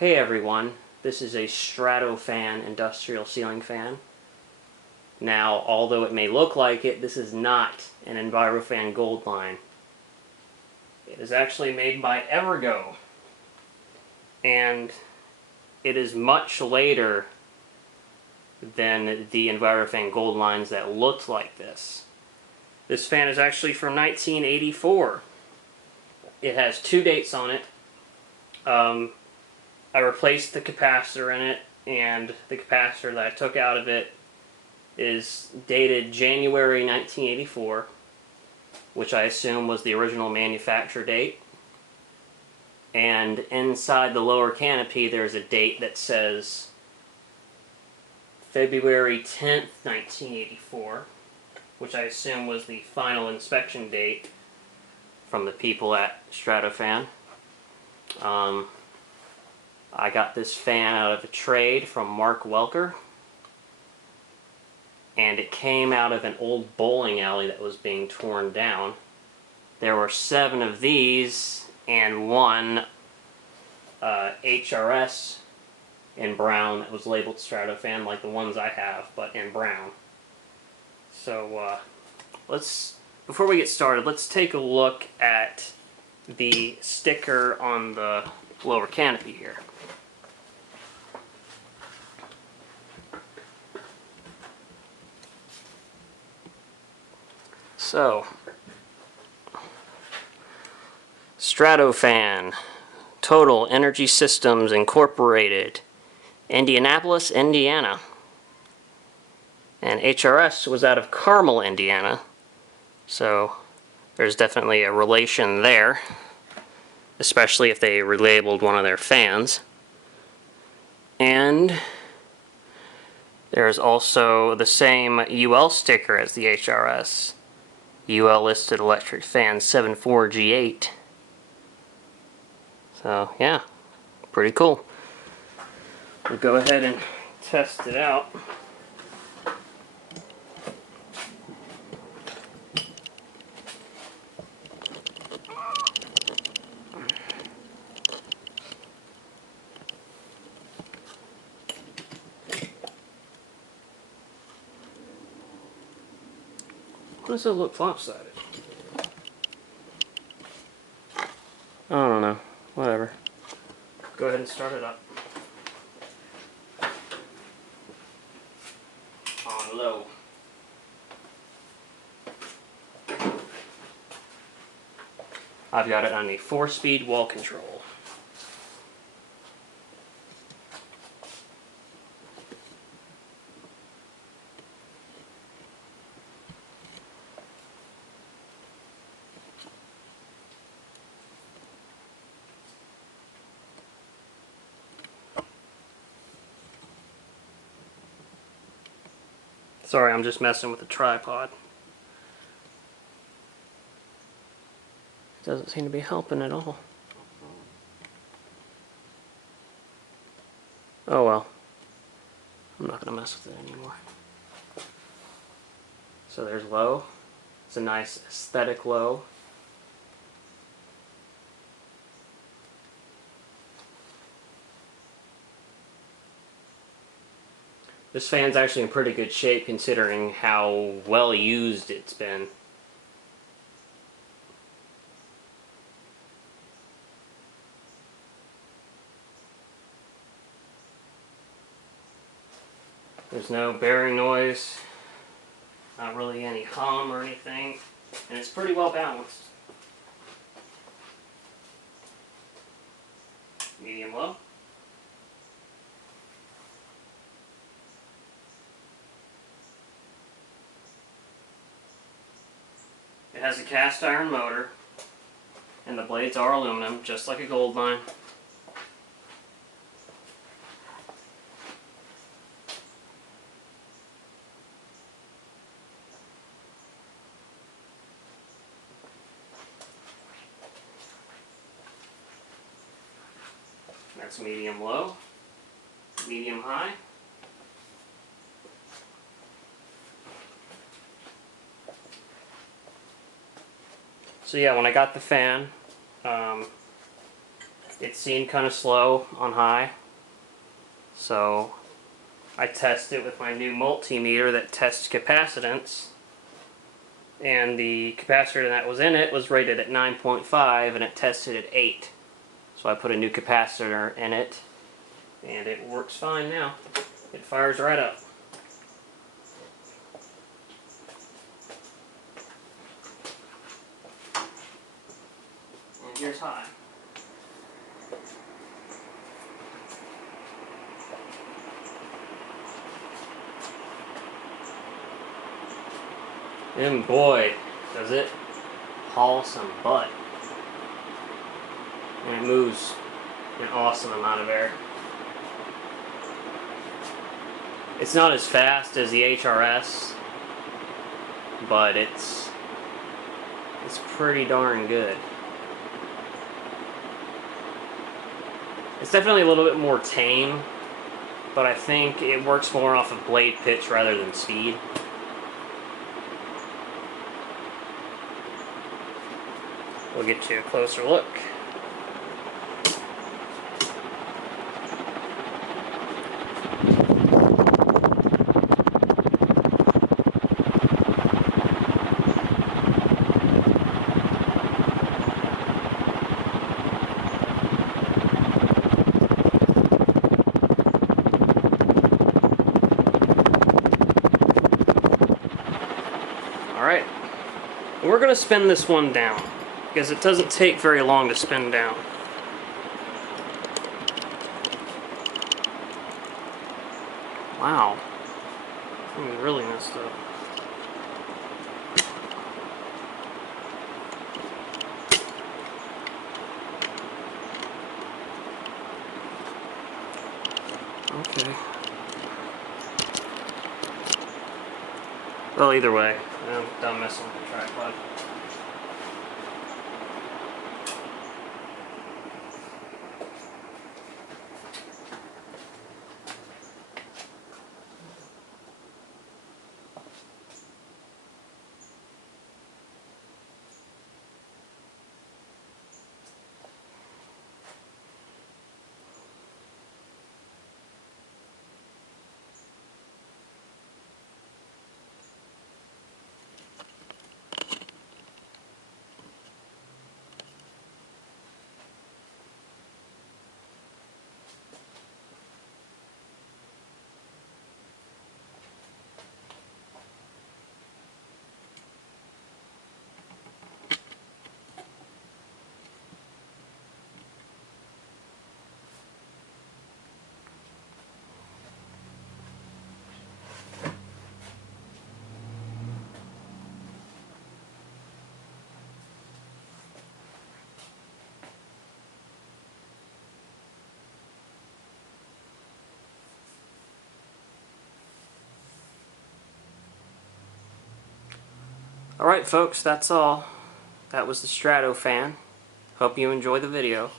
Hey everyone, this is a Strato fan industrial ceiling fan. Now, although it may look like it, this is not an EnviroFan Gold line. It is actually made by Evergo, and it is much later than the EnviroFan Gold lines that looked like this. This fan is actually from 1984. It has two dates on it. I replaced the capacitor in it, and the capacitor that I took out of it is dated January 1984, which I assume was the original manufacture date. And inside the lower canopy there's a date that says February 10th, 1984, which I assume was the final inspection date from the people at Stratofan. I got this fan out of a trade from Mark Welker, and it came out of an old bowling alley that was being torn down. There were 7 of these and one HRS in brown that was labeled Stratofan, like the ones I have, but in brown. So before we get started, let's take a look at the sticker on the lower canopy here. So, Stratofan, Total Energy Systems Incorporated, Indianapolis, Indiana. And HRS was out of Carmel, Indiana. So, there's definitely a relation there, especially if they relabeled one of their fans. And there's also the same UL sticker as the HRS. UL listed electric fan 74G8. So yeah, pretty cool. We'll go ahead and test it out. Why does it look lopsided? I don't know. Whatever. Go ahead and start it up. On low. I've got it on the 4-speed wall control. Sorry, I'm just messing with the tripod. It doesn't seem to be helping at all. Oh well. I'm not going to mess with it anymore. So there's low. It's a nice aesthetic low. This fan's actually in pretty good shape considering how well used it's been. There's no bearing noise, not really any hum or anything, and it's pretty well balanced. Medium low. It has a cast iron motor, and the blades are aluminum, just like a gold line. That's medium low, medium high. So yeah, when I got the fan, it seemed kind of slow on high. So I tested it with my new multimeter that tests capacitance. And the capacitor that was in it was rated at 9.5 and it tested at 8. So I put a new capacitor in it and it works fine now. It fires right up. And here's high. And boy, does it haul some butt. And it moves an awesome amount of air. It's not as fast as the HRS, but it's pretty darn good. It's definitely a little bit more tame, but I think it works more off of blade pitch rather than speed. We'll get you a closer look. Alright, we're going to spin this one down, because it doesn't take very long to spin down. Wow, I'm really messed up. Okay. Well, either way, I'm done messing with the tripod. Alright folks, that's all. That was the Strato fan. Hope you enjoy the video.